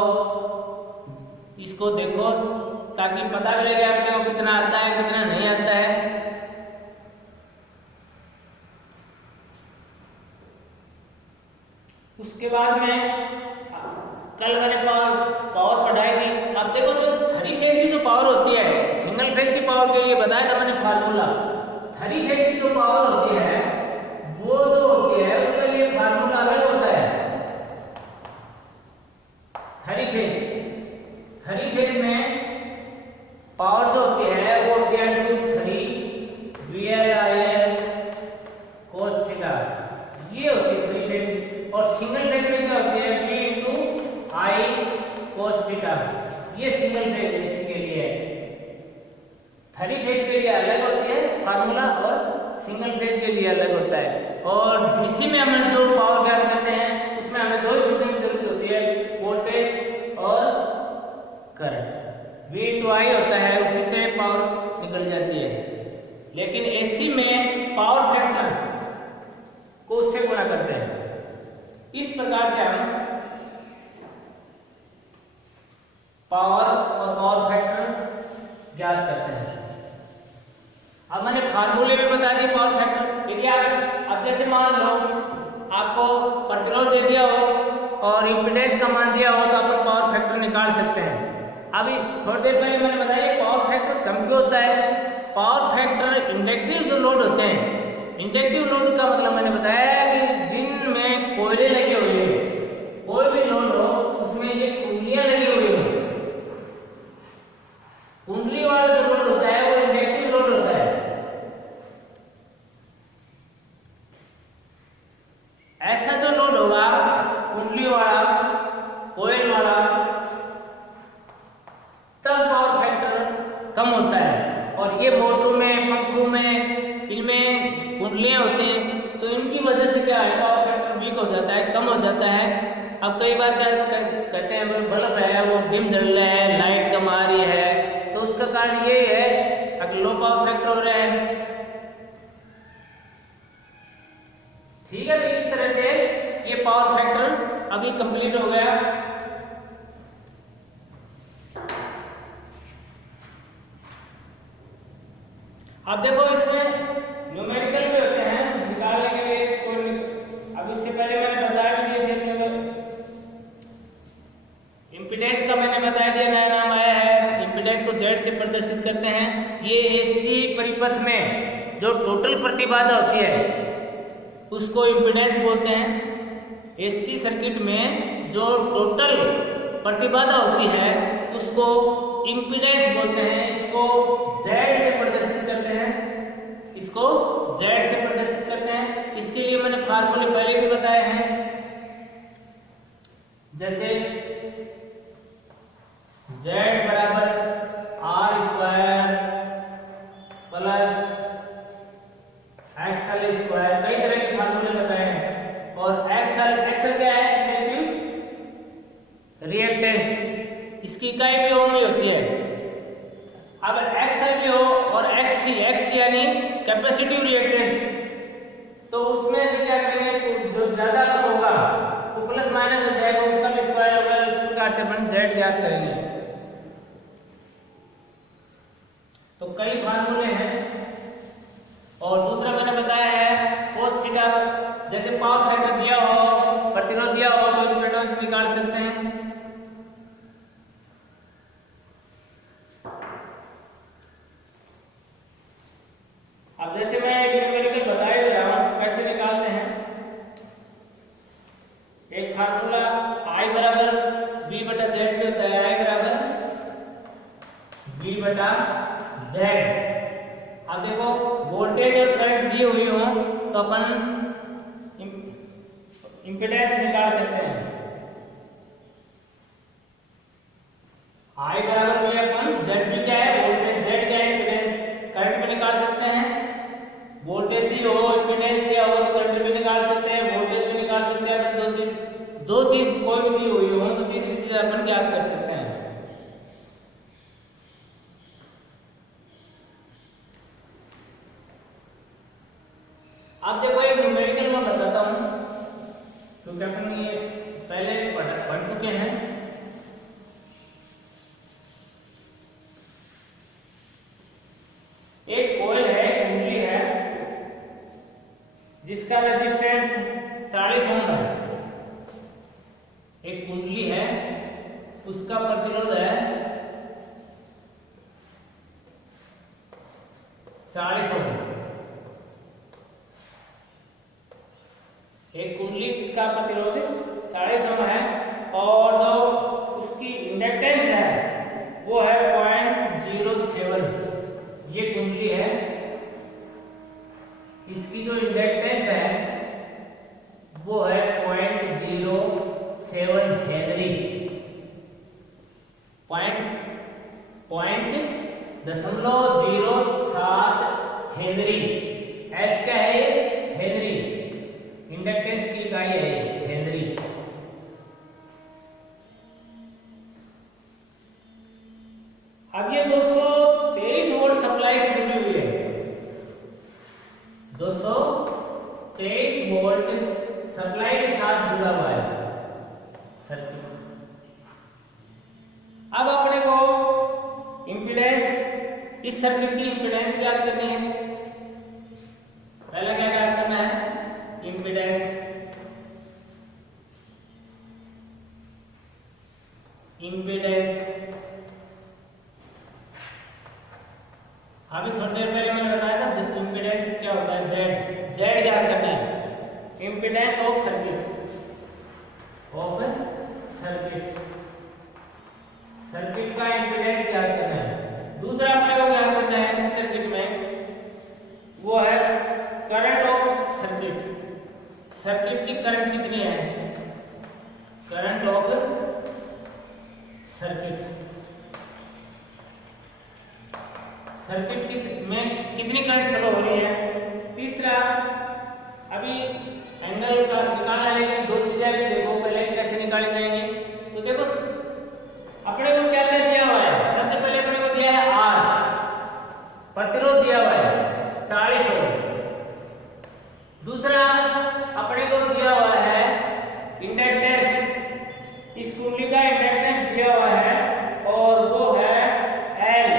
इसको देखो ताकि पता भी लगे आपने को कितना आता है कितना नहीं आता है। उसके बाद में कल मैंने पावर पढ़ाई थी। अब देखो जो 3 फेज की जो पावर होती है, सिंगल फेज की पावर के लिए बताया था मैंने फार्मूला। 3 फेज की जो पावर होती है वो जो होती है उसके लिए फार्मूला अलग होता है। 3 फेज में पावर जो होती है वो होती है √3 VL/IL cos थीटा, ये होती है 3 फेज। और सिंगल फेज में क्या होती है V × I cos थीटा, ये सिंगल फेज इसके लिए है। 3 फेज के लिए अलग होती है फार्मूला और सिंगल फेज के लिए अलग होता है। और डीसी में हम जो पावर ज्ञात करते हैं उसमें हमें दो चीजों की जरूरत होती है, वोल्टेज और करंट। V × I होता है उसी से पावर निकल जाती है, लेकिन एसी में पावर फैक्टर को उससे गुणा करते हैं। इस प्रकार से हम पावर और पावर फैक्टर ज्ञात करते हैं। अब मैंने फार्मूले में बता दिया पावर फैक्टर। यदि आप अब जैसे मान लो आपको प्रतिरोध दे दिया हो और इम्पीडेंस का मान दिया हो तो अपन पावर फैक्टर निकाल सकते हैं। अभी थोड़ी देर पहले मैंने बताया पावर फैक्टर कम क्यों होता है। पावर फैक्टर इंडक्टिव जो लोड होते हैं, इंडक्टिव लोड का मतलब मैंने बताया कि जिनमें कोयले लगे हुए हैं, कोई भी लोड हो उसमें ये कुंडलियां लगी हुई हो, कुंडली वाला जो लोड होता है वो इंडक्टिव लोड होता है। ऐसा जो लोड होगा कुंडली वाला, कोयल वाला, तब पावर फैक्टर कम होता है। और ये मोटरों में, पंखों में, इनमें कुंडलियां होती हैं तो इनकी वजह से क्या है पावर फैक्टर वीक हो जाता है, कम हो जाता है। अब कई बार क्या कहते हैं बल्ब है वो डिम जल रहा है, लाइट कम आ रही है, तो उसका कारण यही है अगर लो पावर फैक्टर हो रहा है। ठीक है, तो इस तरह से ये पावर फैक्टर अभी कंप्लीट हो गया। में जो टोटल प्रतिबाधा होती है उसको इम्पीडेंस बोलते हैं। एसी सर्किट में जो टोटल प्रतिबाधा होती है उसको इम्पीडेंस बोलते हैं। इसको Z से प्रदर्शित करते हैं, इसको Z से प्रदर्शित करते हैं। इसके लिए मैंने फार्मूले पहले भी बताए हैं, जैसे Z बराबर R square plus XL square, कई तरह के फार्मूले बताए हैं। और XL क्या है? इफेक्टिव रिएक्टेंस, इसकी इकाई भी ओम ही होती है। अब XL भी हो और XC यानी कैपेसिटिव रिएक्टेंस, तो उसमें से क्या करेंगे, जो ज्यादा होगा वो प्लस माइनस हो जाएगा, उसका भी स्क्वायर होगा। इस प्रकार से अपन Z ज्ञात करेंगे। तो कई फार्मूले हैं। और दूसरा मैंने बताया है cos थीटा, जैसे पावर फैक्टर दिया हो, प्रतिरोध दिया हो तो इम्पीडेंस निकाल सकते हैं। अब जैसे मैं न्यूमेरिकल बता ही रहा हूं कैसे निकालते हैं। एक फार्मूला I बराबर V बटा Z भी होता है, I बराबर V बटा Z। अब देखो वोल्टेज और करंट दी हुई हो तो अपन इम्पीडेंस निकाल सकते हैं। I बराबर V अपन Z भी क्या है, वोल्टेज, Z क्या है, इम्पीडेंस। करंट भी निकाल सकते हैं, वोल्टेज दी हो, इम्पीडेंस दिया हो तो करंट भी निकाल सकते हैं, वोल्टेज भी निकाल सकते हैं। दो चीज कोई भी दी हुई हो तो तीसरी चीज अपन ज्ञात कर सकते हैं। अब देखो एक न्यूमेरिकल में बताता हूं, क्योंकि अपन ये पहले पढ़ चुके हैं। एक कॉइल है, कुंडली है, जिसका रेजिस्टेंस 40 ओम है। एक कुंडली है, उसका प्रतिरोध है 40 ओम। एक कुंडली जिसका प्रतिरोध 40 ओम है और जो उसकी इंडक्टेंस है वो है 0.07। ये कुंडली है, इसकी जो इंडक्टेंस है वो है 0.07 हेनरी, 0.07 हेनरी। H क्या है? हेनरी। इंडक्टेंस की इकाई है हेनरी। अब ये 223 वोल्ट सप्लाई से जुड़ी हुई है, 223 वोल्ट सप्लाई के साथ जुड़ा हुआ है सर्किट। अब अपने को इम्पीडेंस, इस सर्किट की इम्पीडेंस ज्ञात करनी है। पहला क्या ज्ञात करना है? इम्पीडेंस। अभी थोड़ी देर पहले मैंने बताया था इम्पीडेंस क्या होता है, Z ज्ञात करना है। इम्पीडेंस ऑफ सर्किट, सर्किट का इम्पीडेंस ज्ञात करना है। दूसरा अपने को ज्ञात करना है इस सर्किट में, वो है करंट ऑफ सर्किट। सर्किट की करंट कितनी है? करंट ऑफ सर्किट, सर्किट में कितनी करंट फ्लो हो रही है। तीसरा अभी एंगल का निकालना है, दो चीजें भी देखो पहले कैसे निकाली जाएंगी। तो देखो अपने को क्या क्या दिया हुआ है, सबसे पहले अपने को दिया है R, प्रतिरोध दिया हुआ है 40 ओम। दूसरा अपने को दिया हुआ है इंडक्टेंस, इस कुंडली का इंडक्टेंस दिया हुआ है और वो है L।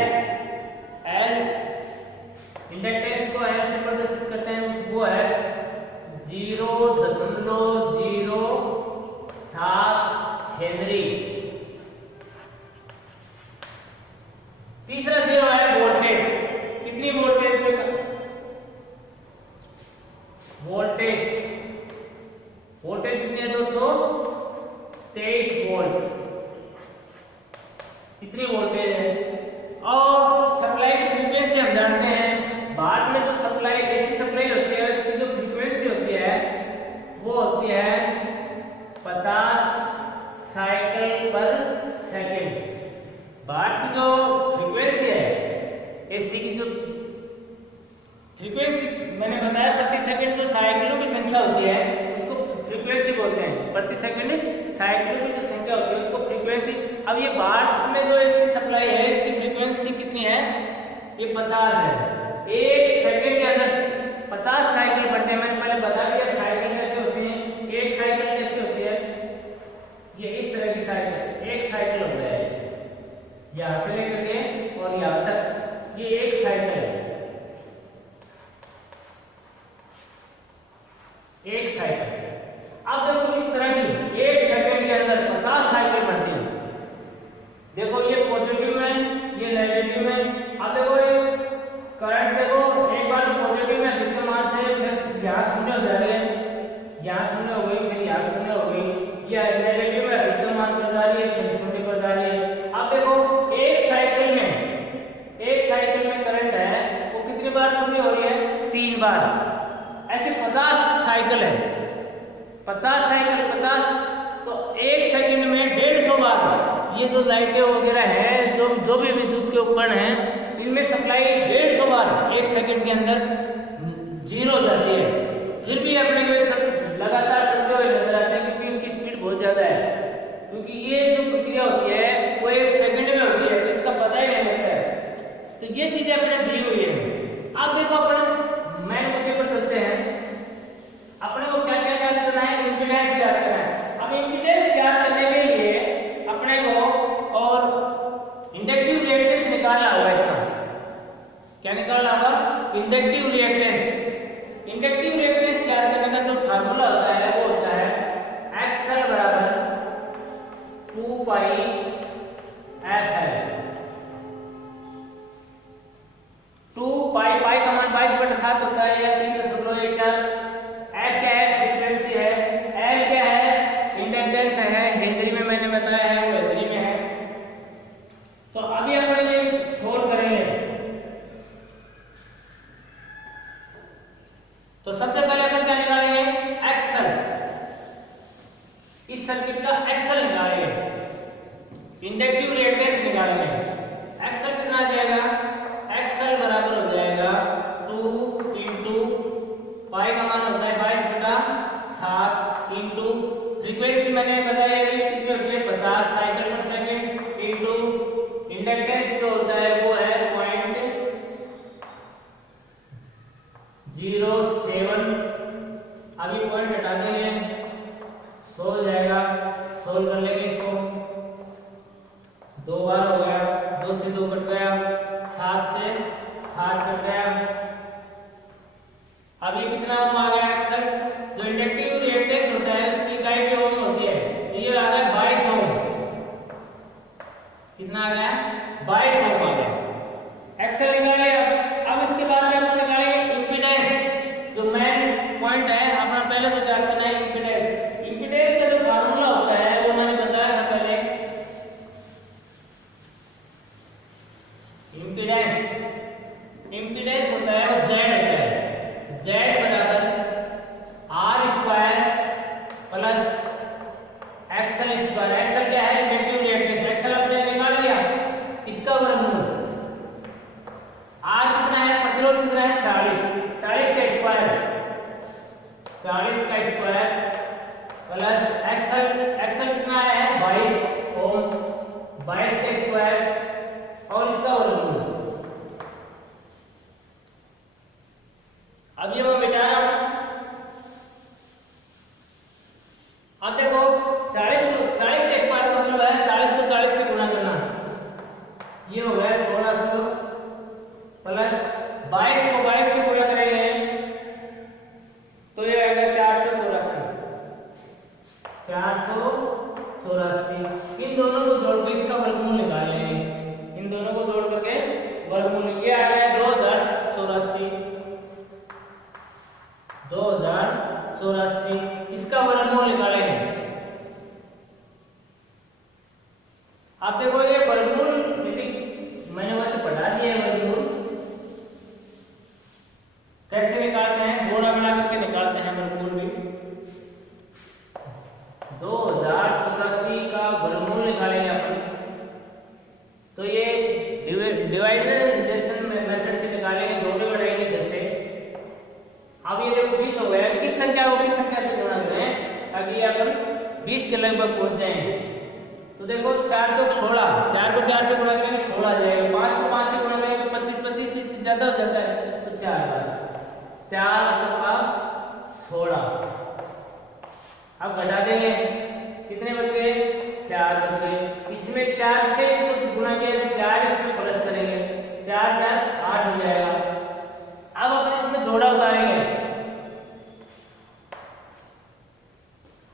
इंडक्टेंस को L से प्रदर्शित करते हैं, वो है 0.07 हेनरी। तीसरा दिया हुआ है वोल्टेज, कितनी वोल्टेज पे फ्रीक्वेंसी मैंने बताया प्रति सेकंड जो साइकिलों की संख्या होती है उसको फ्रीक्वेंसी बोलते हैं। प्रति सेकंड साइकिलों की जो संख्या होती है उसको फ्रीक्वेंसी। अब ये बाहर में जो इसकी सप्लाई है इसकी फ्रीक्वेंसी कितनी है, ये 50 है। एक सेकंड के अंदर 50 साइकिल बढ़ते हैं। मैंने पहले बता दिया साइकिल कैसे होती है। एक साइकिल कैसे होती है, ये इस तरह की साइकिल, एक साइकिल होता है यहाँ से लेकर के और यहाँ तक, ये एक साइकिल है, एक साइकिल। अब देखो इस तरह की एक सेकंड के अंदर 50 साइकिल बढ़ती है। देखो ये पॉजिटिव है, ये नेगेटिव है। अब देखो ये करंट, देखो एक बार तो पॉजिटिव में विद्यमान से फिर यहाँ शून्य हो जा रही है, यहाँ शून्य हो गई, फिर यहाँ शून्य हो गई, या नेगेटिव है विद्यमान पर जा रही है, फिर शून्य पर जा रही है। अब देखो एक साइकिल में करंट है वो कितनी बार शून्य हो रही है, 3 बार। ऐसे 50 साइकिल है, 50 साइकिल, 50 तो एक सेकंड में 150 बार ये जो लाइटें वगैरह है, जो भी विद्युत के उपकरण हैं, इनमें सप्लाई 150 बार एक सेकंड के अंदर जीरो हो जाती है। फिर भी अपने को लगातार चलते हुए नजर आते हैं क्योंकि इनकी स्पीड बहुत ज्यादा है। क्योंकि ये जो प्रक्रिया होती है वो एक सेकंड में होती है, जिसका पता ही नहीं लगता है। तो ये चीजें अपने दी हुई है। अब देखो अपने मेन मुद्दे पर चलते हैं। अपने को क्या क्या ज्ञात करना है, इम्पीडेंस ज्ञात करना है। अब इम्पीडेंस ज्ञात करने के लिए अपने को और इंडक्टिव रिएक्टेंस निकालना होगा। इसका क्या निकालना होगा, इंडक्टिव रिएक्टेंस। इंडक्टिव रिएक्टेंस ज्ञात करने का जो फार्मूला होता है वो होता है XL बराबर 2 पाई FL। 2 पाई, पाई का मान 22/7 होता है या 3.14। F क्या है, फ्रीक्वेंसी है। L क्या है, इंडक्टेंस है। हेनरी में मैंने बताया है, वो हेनरी में है। तो अभी अपन ये सोल्व करेंगे। तो सबसे पहले अपन क्या निकालेंगे, XL। इस सर्किट का XL निकालेंगे, इंडक्टिव रिएक्टेंस निकालेंगे। XL कितना आ जाएगा, XL बराबर हो जाएगा 2 इंटू पाई का मान होता है 22/7 इंटू फ्रीक्वेंसी मैंने बताया कितनी होती है 50 साइकिल पर सेकंड इंटू इंडक्टेंस जो होता है वो है 0.07। अभी पॉइंट हटा देंगे, 100 हो जाएगा। सोल्व कर लेंगे इसको, 2 बार हो गया, 2 से 2 कट गया, 7 से 7 कट गया। अब ये कितना ओम आ गया XL। जो इंडक्टिव रिएक्टेंस होता है उसकी इकाई भी ओम होती है, तो ये आ गया 22 ओम। कितना आ गया, 22 ओम आ गया। XL निकाले। अब इसके बाद में अपन निकालेंगे इंपीडेंस। जो मेन पॉइंट है अपना पहले तो ज्ञात करना है इंपीडेंस। इंपीडेंस का जो फार्मूला होता है वो मैंने बताया था पहले। इंपीडेंस होता है वो Z होता है। Z बराबर R² प्लस XL²। XL क्या है, इंडक्टिव रिएक्टेंस। XL आपने निकाल लिया, इसका वर्गमूल। R कितना है, प्रतिरोध कितना है 40, 40 का स्क्वायर, 40 का स्क्वायर प्लस XL कितना है 22 ओम, 22 का स्क्वायर और इसका वर्गमूल। अब ये मैं मिटा रहा हूं। अब देखो 40 का स्क्वायर का मतलब है 40 को 40 से गुणा करना। ये हो गया 1600 प्लस 22 को 22 से गुणा करेंगे तो ये आएगा 484। इन दोनों को जोड़ के इसका वर्गमूल निकाल लेंगे। इन दोनों को जोड़ करके वर्गमूल, ये आ गया 2084। इसका वर्गमूल निकालेंगे। आप देखो ये वर्गमूल मैंने वैसे पढ़ा दिया है। वर्गमूल कैसे निकालते हैं, जोड़ा मिला करके निकालते हैं वर्गमूल भी। 2084 का वर्गमूल निकालेंगे अपन। तो ये डिवाइडेशन मेथड से निकालेंगे, जोड़े बढ़ाएंगे जैसे अपन 20 के लगभग पहुंच जाएंगे। तो देखो 4 चौक 16, 4 को 4 से गुणा करेंगे 16 आ जाएगा, 5 को 5 से गुणा करेंगे तो 25, 25 इससे ज्यादा हो जाता है तो 4 बार, 4 चौका 16। अब घटा देंगे, कितने बच गए? 4 बच गए। इसमें 4 से इसको गुणा किया तो 4 इसमें प्लस करेंगे, 4 4 8 हो जाएगा। अब अपन इसमें जोड़ा उतारेंगे।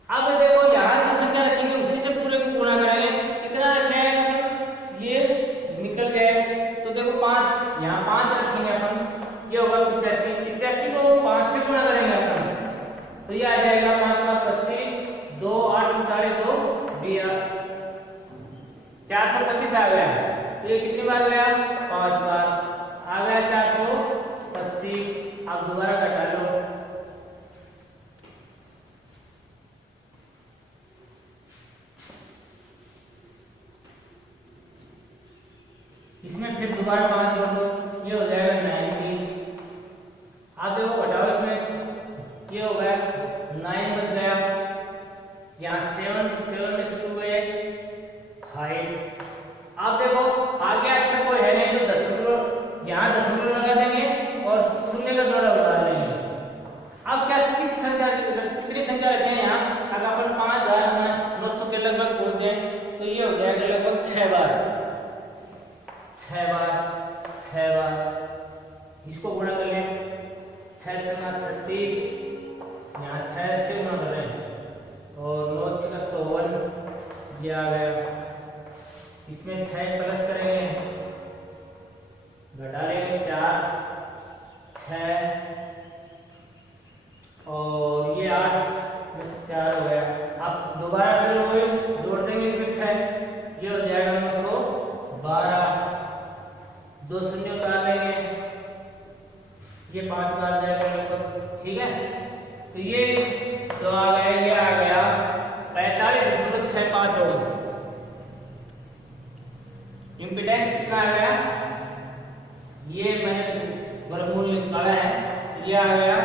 अब देखो यहाँ जो संख्या रखेंगे उसी से पूरे को गुणा करेंगे, कितना रखे हैं ये निकल गए। तो देखो 5, यहाँ 5 रखेंगे अपन, ये होगा 85, 85 को 5 से गुणा करेंगे अपन तो ये आ जाएगा 5 का 25, 2 8 39 2 425 आ गया। तो ये कितनी बार गया? 5 बार आ गया 425। अब दोबारा घटा लो, इसमें फिर दोबारा 5 जोड़ दो, ये हो जाएगा 90। आप देखो घटाओ, इसमें ये हो गया 9 बच गया, यहाँ 7 में से 2 गए 5। आप देखो आगे अक्षर कोई है नहीं तो दशमलव, यहाँ दशमलव लगा देंगे और शून्य का जोड़ा उतार लेंगे। अब क्या किस संख्या, कितनी संख्या रखें यहाँ? अगर अपन 5900 के लगभग पहुंचे तो ये हो जाएगा लगभग 6 बार, 6 बार इसको गुणा कर लें, 6 6 36, यहाँ 6 से गुणा कर रहे हैं और 9 6 54 ये आ गया। इसमें 6 प्लस करेंगे, घटा लेंगे 4 6 और ये 8 में से 4 हो गया। अब दोबारा फिर जोड़ देंगे इसमें 6, ये हो जाएगा 912, 2 शून्य उतार लेंगे, ये 5 बार जाएगा लगभग, ठीक है। तो ये जो आ गया ये आ गया 45.65 ओम। इम्पीडेंस कितना आ गया? ये मैंने वर्गमूल निकाला है, ये आ गया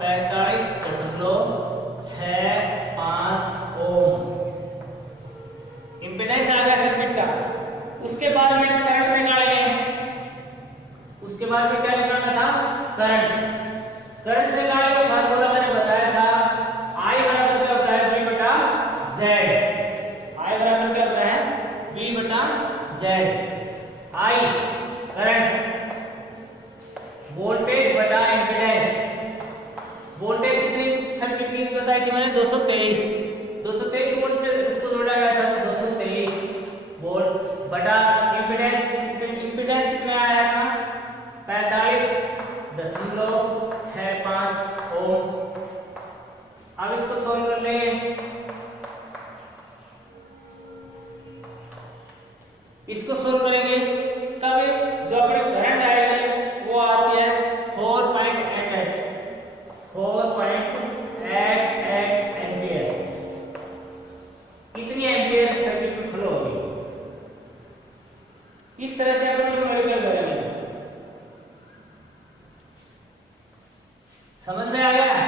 45.65 ओम। इम्पीडेंस आ गया सर्किट का। उसके बाद में करंट निकालेंगे, उसके बाद में क्या निकालना था? करंट निकालने का फार्मूला मैंने बताया था, I बराबर क्या होता है? V बटा Z। I बराबर क्या होता है? V बटा Z। I करंट, वोल्टेज बटा इम्पीडेंस। वोल्टेज कितनी सर्किट की बताई थी मैंने? 223 वोल्ट पे उसको जोड़ा गया था तो 223 वोल्ट बटा इम्पीडेंस। इम्पीडेंस कितना आया था? 45.65 ओम। अब इसको सॉल्व कर लेंगे, इसको सोल्व करेंगे तब जो अपने करंट आएगा वो आती है 4.88 एम्पियर। कितनी एम्पियर सर्किट में फ्लो होगी? इस तरह से अपन न्यूमेरिकल करेंगे। समझ में आ गया?